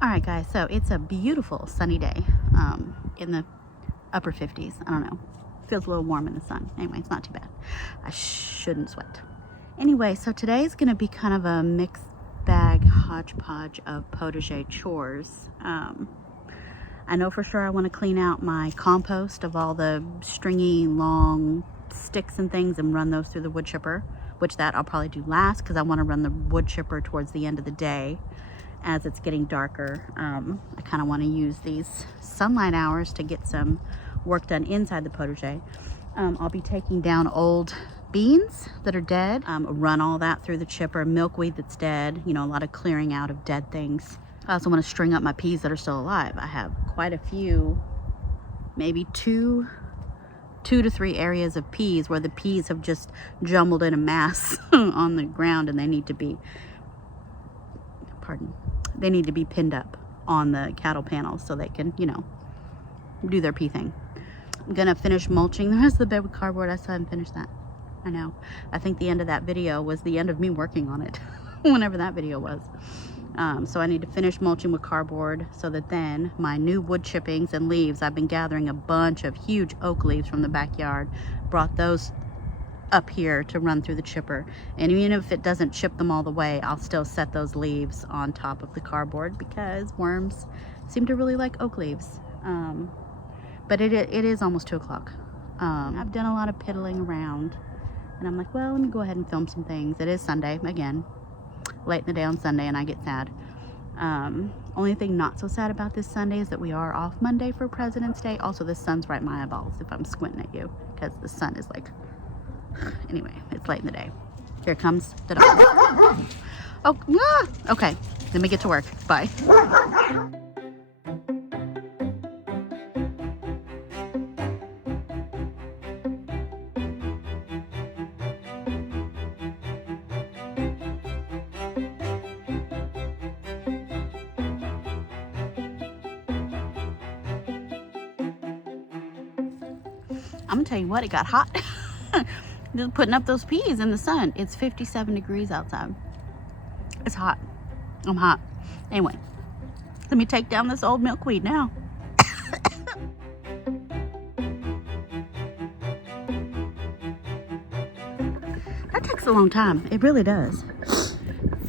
All right, guys, so it's a beautiful sunny day in the upper 50s. I don't know. Feels a little warm in the sun. Anyway, it's not too bad. I shouldn't sweat. Anyway, so today's going to be kind of a mixed bag hodgepodge of potager chores. I know for sure I want to clean out my compost of all the stringy, long sticks and things and run those through the wood chipper, which that I'll probably do last because I want to run the wood chipper towards the end of the day. As it's getting darker, I kind of want to use these sunlight hours to get some work done inside the potager. I'll be taking down old beans that are dead, run all that through the chipper, milkweed that's dead, you know, a lot of clearing out of dead things. I also want to string up my peas that are still alive. I have quite a few, maybe two to three areas of peas where the peas have just jumbled in a mass on the ground, and they need to be they need to be pinned up on the cattle panels so they can, you know, do their pea thing. I'm gonna finish mulching the rest of the bed with cardboard. I still haven't finished that. I know. I think the end of that video was the end of me working on it, whenever that video was. So I need to finish mulching with cardboard so that then my new wood chippings and leaves, I've been gathering a bunch of huge oak leaves from the backyard, brought those up here to run through the chipper, and even if it doesn't chip them all the way, I'll still set those leaves on top of the cardboard because worms seem to really like oak leaves. But it is almost 2 o'clock. I've done a lot of piddling around, and I'm like, well, let me go ahead and film some things. It is Sunday again, late in the day on Sunday, and I get sad. Only thing not so sad about this Sunday is that we are off Monday for President's Day. Also, the sun's right in my eyeballs if I'm squinting at you, because the sun is like, anyway, it's late in the day. Here comes the dog. Oh, okay, let me get to work. Bye. I'm gonna tell you what, it got hot. Just putting up those peas in the sun. It's 57 degrees outside. It's hot. I'm hot. Anyway, let me take down this old milkweed now. That takes a long time. It really does.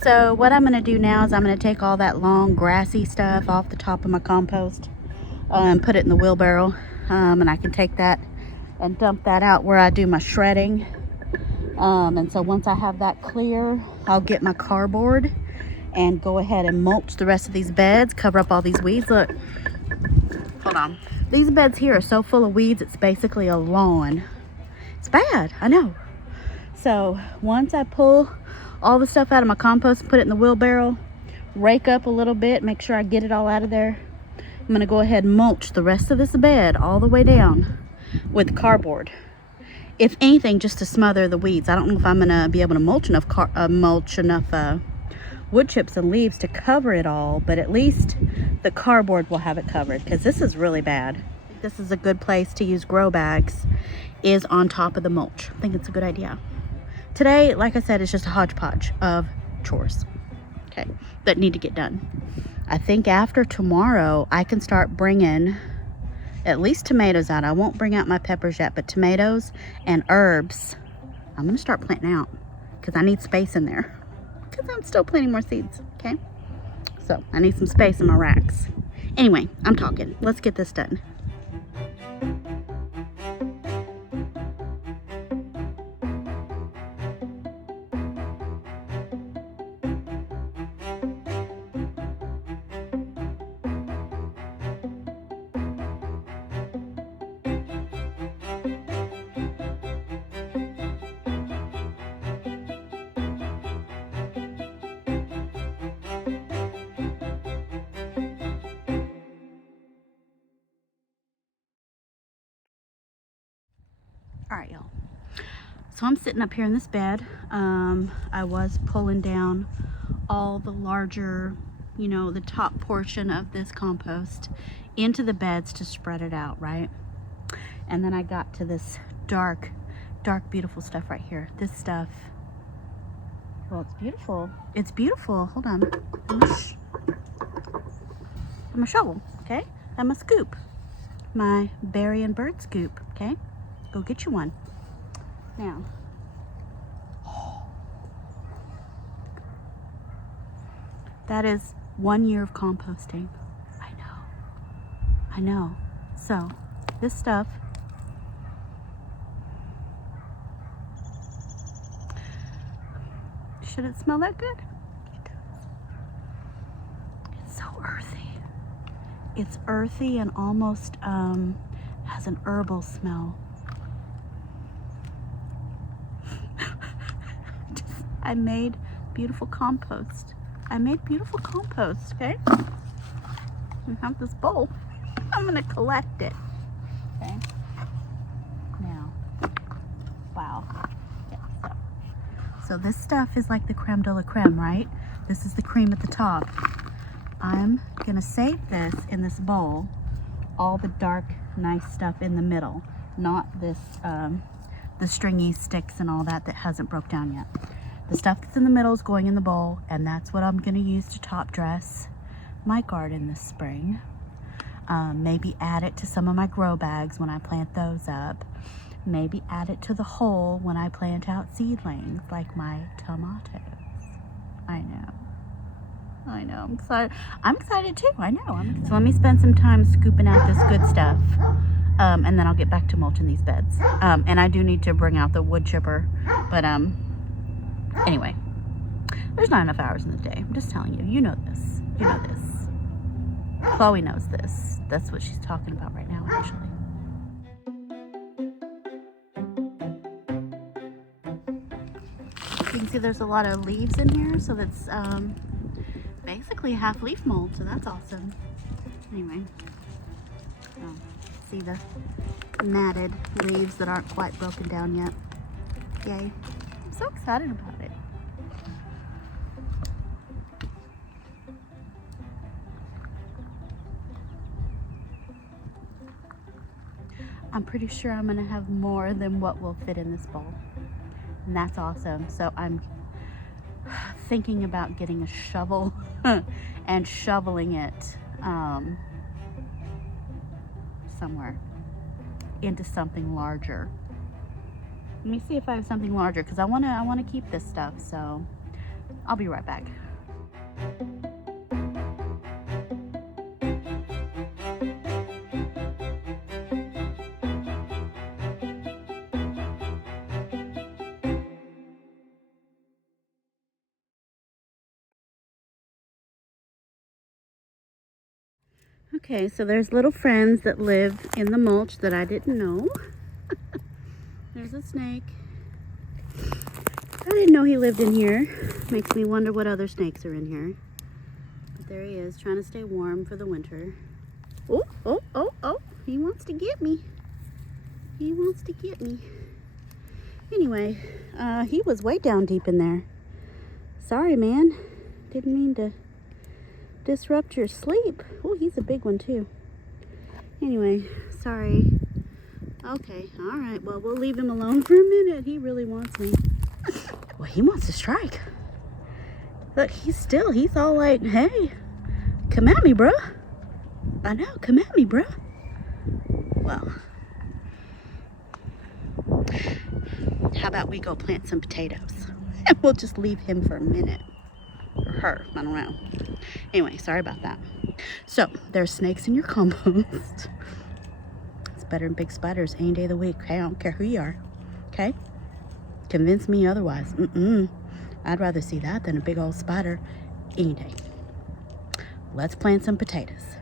So what I'm gonna do now is I'm gonna take all that long grassy stuff off the top of my compost and put it in the wheelbarrow, and I can take that and dump that out where I do my shredding. And so once I have that clear, I'll get my cardboard and go ahead and mulch the rest of these beds, cover up all these weeds. Look, hold on. These beds here are so full of weeds, it's basically a lawn. It's bad, I know. So once I pull all the stuff out of my compost, put it in the wheelbarrow, rake up a little bit, make sure I get it all out of there, I'm gonna go ahead and mulch the rest of this bed all the way down with cardboard. If anything, just to smother the weeds. I don't know if I'm gonna be able to mulch enough wood chips and leaves to cover it all, but at least the cardboard will have it covered, because this is really bad. This is a good place to use grow bags, is on top of the mulch. I think it's a good idea. Today, like I said, it's just a hodgepodge of chores, okay, that need to get done. I think after tomorrow I can start bringing at least tomatoes out. I won't bring out my peppers yet, but tomatoes and herbs I'm gonna start planting out because I need space in there, because I'm still planting more seeds. Okay, so I need some space in my racks. Anyway, I'm talking. Let's get this done. All right, y'all. So I'm sitting up here in this bed. I was pulling down all the larger, you know, the top portion of this compost into the beds to spread it out, right? And then I got to this dark, beautiful stuff right here. This stuff, well, it's beautiful. It's beautiful. Hold on. my shovel, okay? And my scoop, my berry and bird scoop, okay? Go get you one. Now, that is 1 year of composting. I know. So, this stuff, should it smell that good? It does. It's so earthy. It's earthy and almost has an herbal smell. I made beautiful compost. Okay? I have this bowl. I'm gonna collect it. Okay. Now, wow. Okay, so this stuff is like the creme de la creme, right? This is the cream at the top. I'm gonna save this in this bowl. All the dark, nice stuff in the middle, not this, the stringy sticks and all that hasn't broke down yet. The stuff that's in the middle is going in the bowl, and that's what I'm gonna use to top dress my garden this spring. Maybe add it to some of my grow bags when I plant those up. Maybe add it to the hole when I plant out seedlings like my tomatoes. I know. I'm excited too. I know. So let me spend some time scooping out this good stuff. And then I'll get back to mulching these beds. And I do need to bring out the wood chipper. But anyway, there's not enough hours in the day. I'm just telling you. You know this. Chloe knows this. That's what she's talking about right now, actually. You can see there's a lot of leaves in here, so that's basically half leaf mold, so that's awesome. Anyway, see the matted leaves that aren't quite broken down yet. Yay. I'm so excited about it. I'm pretty sure I'm gonna have more than what will fit in this bowl. And that's awesome. So I'm thinking about getting a shovel and shoveling it somewhere into something larger. Let me see if I have something larger, because I wanna keep this stuff, so I'll be right back. Okay, so there's little friends that live in the mulch that I didn't know. There's a snake. I didn't know he lived in here. Makes me wonder what other snakes are in here. But there he is, trying to stay warm for the winter. Oh, he wants to get me. Anyway, he was way down deep in there. Sorry, man. Didn't mean to disrupt your sleep. Oh, he's a big one too. Anyway, sorry. Okay, all right. Well, we'll leave him alone for a minute. He really wants me. Well, he wants to strike. Look, he's all like, hey, come at me, bro. I know, come at me, bro. Well, how about we go plant some potatoes? And we'll just leave him for a minute. Or her, I don't know. Anyway, sorry about that. So, there's snakes in your compost. It's better than big spiders any day of the week. Okay, I don't care who you are. Okay? Convince me otherwise. I'd rather see that than a big old spider any day. Let's plant some potatoes.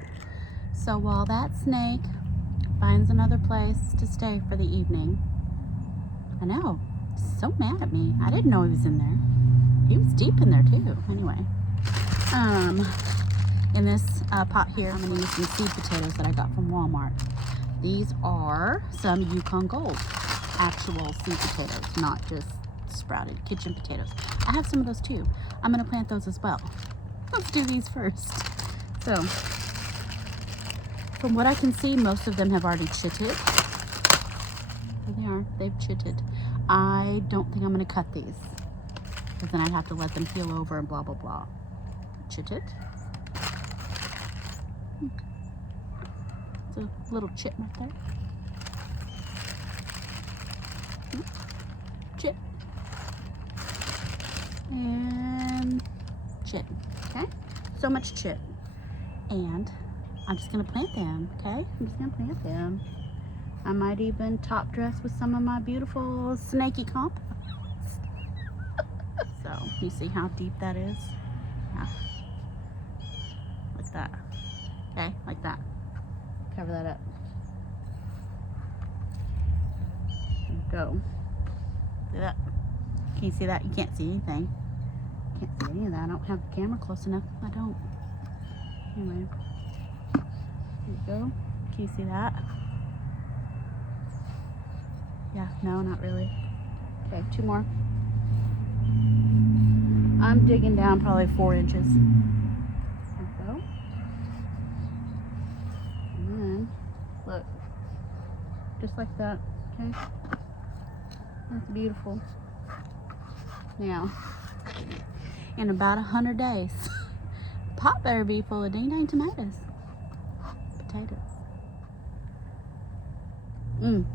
So while that snake finds another place to stay for the evening, I know, he's so mad at me. I didn't know he was in there. He was deep in there too. Anyway, in this pot here, I'm gonna use some seed potatoes that I got from Walmart. These are some Yukon Gold, actual seed potatoes, not just sprouted kitchen potatoes. I have some of those too. I'm gonna plant those as well. Let's do these first. So, from what I can see, most of them have already chitted. There they are, they've chitted. I don't think I'm gonna cut these, because then I'd have to let them peel over and blah, blah, blah. Chitted. It's a little chip right there. Chip. And chip. Okay? So much chip. And I'm just gonna plant them, okay? I'm just gonna plant them. I might even top dress with some of my beautiful snaky compost. So, you see how deep that is? Yeah. Like that. Okay, like that. Cover that up. There you go. See that? Can you see that? You can't see anything. Can't see any of that. I don't have the camera close enough. I don't. Anyway. There you go. Can you see that? Yeah, no, not really. Okay, 2 more. I'm digging down probably 4 inches. There we go. And then, look. Just like that, okay? That's beautiful. Now, in about 100 days, pot better be full of ding dang tomatoes. Potatoes. Dang,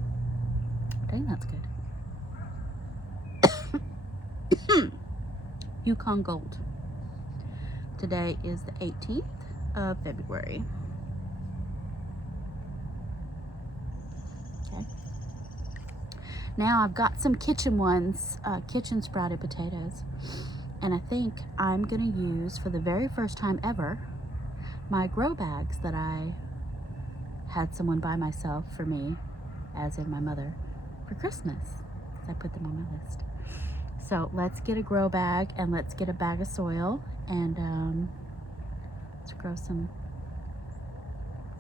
that's good. Yukon Gold. Today is the 18th of February. Okay. Now I've got some kitchen ones, kitchen sprouted potatoes. And I think I'm gonna use, for the very first time ever, my grow bags that I had someone buy myself for me, as in my mother, for Christmas. I put them on my list. So let's get a grow bag and let's get a bag of soil and let's grow some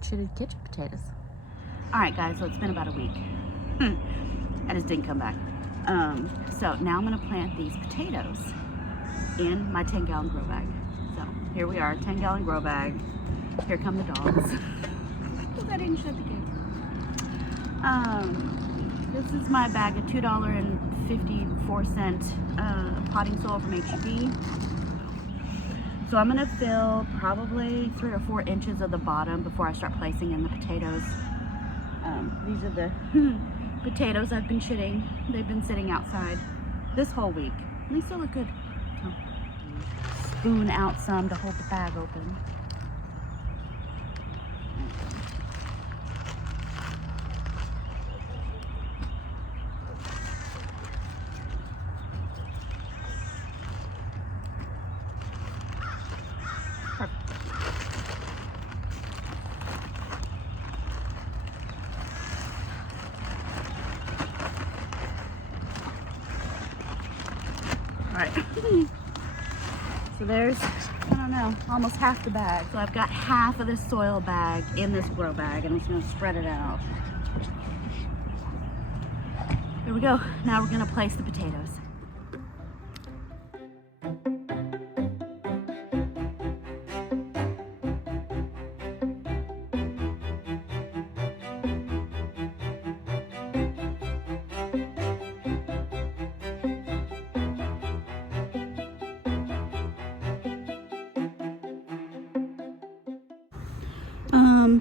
chitted kitchen potatoes. All right, guys, so it's been about a week. I just didn't come back. So now I'm gonna plant these potatoes in my 10-gallon grow bag. So here we are, 10-gallon grow bag. Here come the dogs. Because I didn't shut the gate. This is my bag of $2.54 potting soil from H-E-B. So I'm gonna fill probably 3 or 4 inches of the bottom before I start placing in the potatoes. These are the potatoes I've been shitting. They've been sitting outside this whole week. And they still look good. So, spoon out some to hold the bag open. Alright, so there's, I don't know, almost half the bag. So I've got half of this soil bag in this grow bag and I'm just going to spread it out. Here we go. Now we're going to place the potatoes.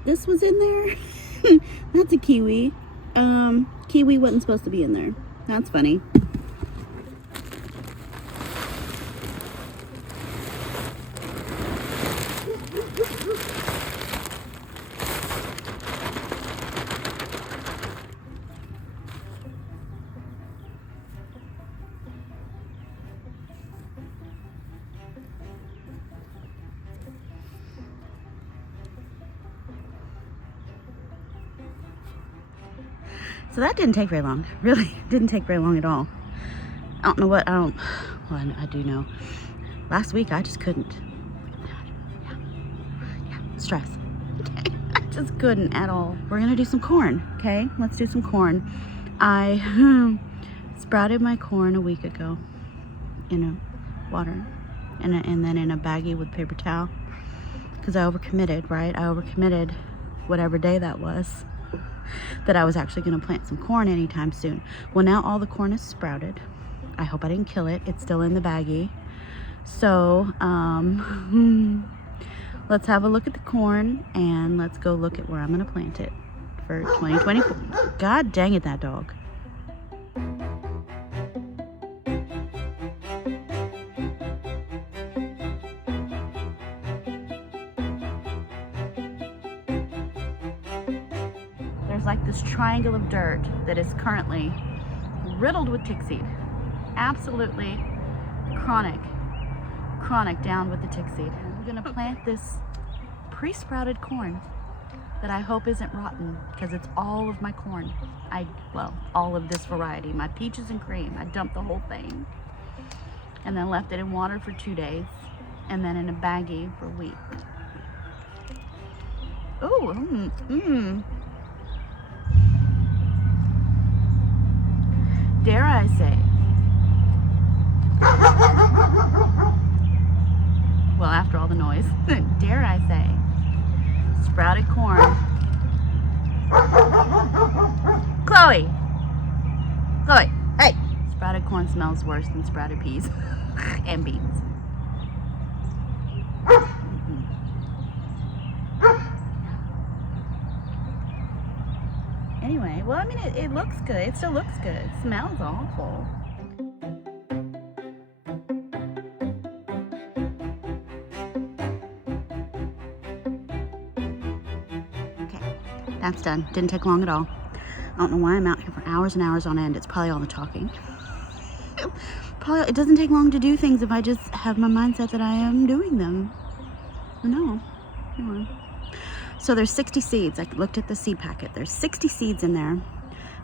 This was in there. That's a kiwi. Kiwi wasn't supposed to be in there. That's funny. So that didn't take very long. Really didn't take very long at all. I don't know what, well, I do know. Last week I just couldn't. Yeah, stress. Okay. I just couldn't at all. We're gonna do some corn, okay? Let's do some corn. I sprouted my corn a week ago in a water and then in a baggie with paper towel because I overcommitted, right? I overcommitted whatever day that was, that I was actually going to plant some corn anytime soon. Well, now all the corn is sprouted. I hope I didn't kill it. It's still in the baggie. So let's have a look at the corn and let's go look at where I'm gonna plant it for 2024. God dang it, that dog. There's like this triangle of dirt that is currently riddled with tick seed. Absolutely chronic down with the tick seed. I'm gonna plant this pre-sprouted corn that I hope isn't rotten, because it's all of my corn. Well, all of this variety. My peaches and cream. I dumped the whole thing and then left it in water for 2 days and then in a baggie for a week. Oh, dare I say, well, after all the noise, dare I say, sprouted corn. Chloe, hey! Sprouted corn smells worse than sprouted peas and beans. Anyway, well, I mean, it looks good. It still looks good. It smells awful. Okay, that's done. Didn't take long at all. I don't know why I'm out here for hours and hours on end. It's probably all the talking. Probably, it doesn't take long to do things if I just have my mindset that I am doing them. No. Anyway. So there's 60 seeds. I looked at the seed packet. There's 60 seeds in there.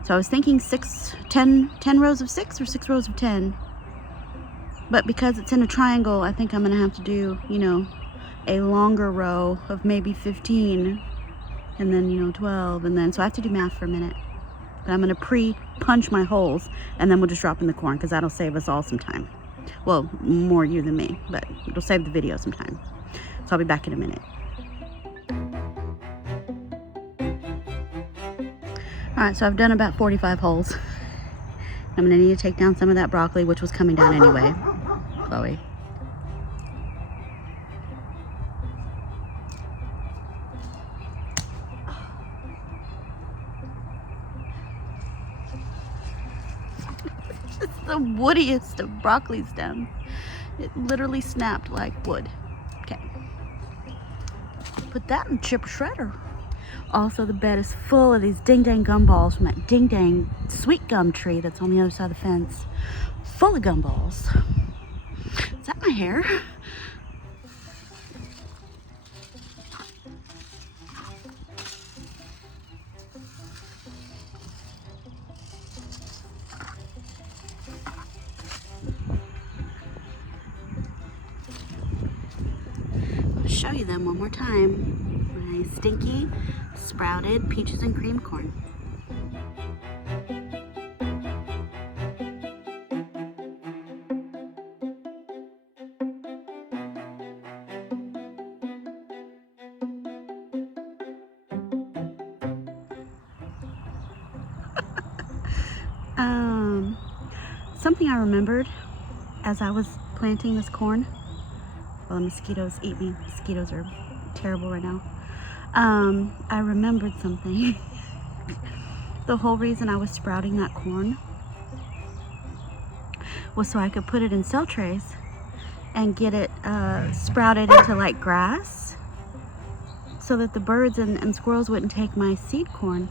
So I was thinking 10 rows of 6 or 6 rows of 10. But because it's in a triangle, I think I'm going to have to do, you know, a longer row of maybe 15. And then, you know, 12. And then, so I have to do math for a minute. But I'm going to pre-punch my holes. And then we'll just drop in the corn, because that'll save us all some time. Well, more you than me. But it'll save the video some time. So I'll be back in a minute. Alright, so I've done about 45 holes. I'm going to need to take down some of that broccoli, which was coming down anyway. Chloe. It's the woodiest of broccoli stems. It literally snapped like wood. Okay. Put that in the chipper shredder. Also, the bed is full of these ding-dang gumballs from that ding-dang sweet gum tree that's on the other side of the fence. Full of gumballs. Is that my hair? I'll show you them one more time. My stinky sprouted peaches and cream corn. Something I remembered as I was planting this corn. Well, the mosquitoes eat me. Mosquitoes are terrible right now. I remembered something. The whole reason I was sprouting that corn was so I could put it in cell trays and get it sprouted into like grass, so that the birds and squirrels wouldn't take my seed corn.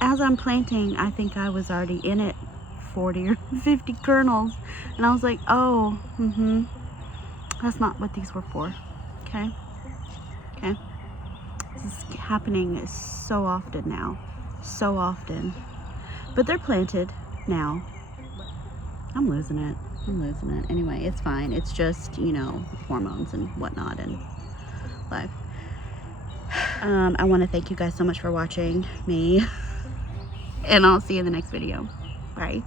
As I'm planting, I think I was already in it 40 or 50 kernels, and I was like, oh, that's not what these were for. Okay. This is happening so often now. So often. But they're planted now. I'm losing it. Anyway, it's fine. It's just, you know, hormones and whatnot and life. I want to thank you guys so much for watching me. And I'll see you in the next video. Bye.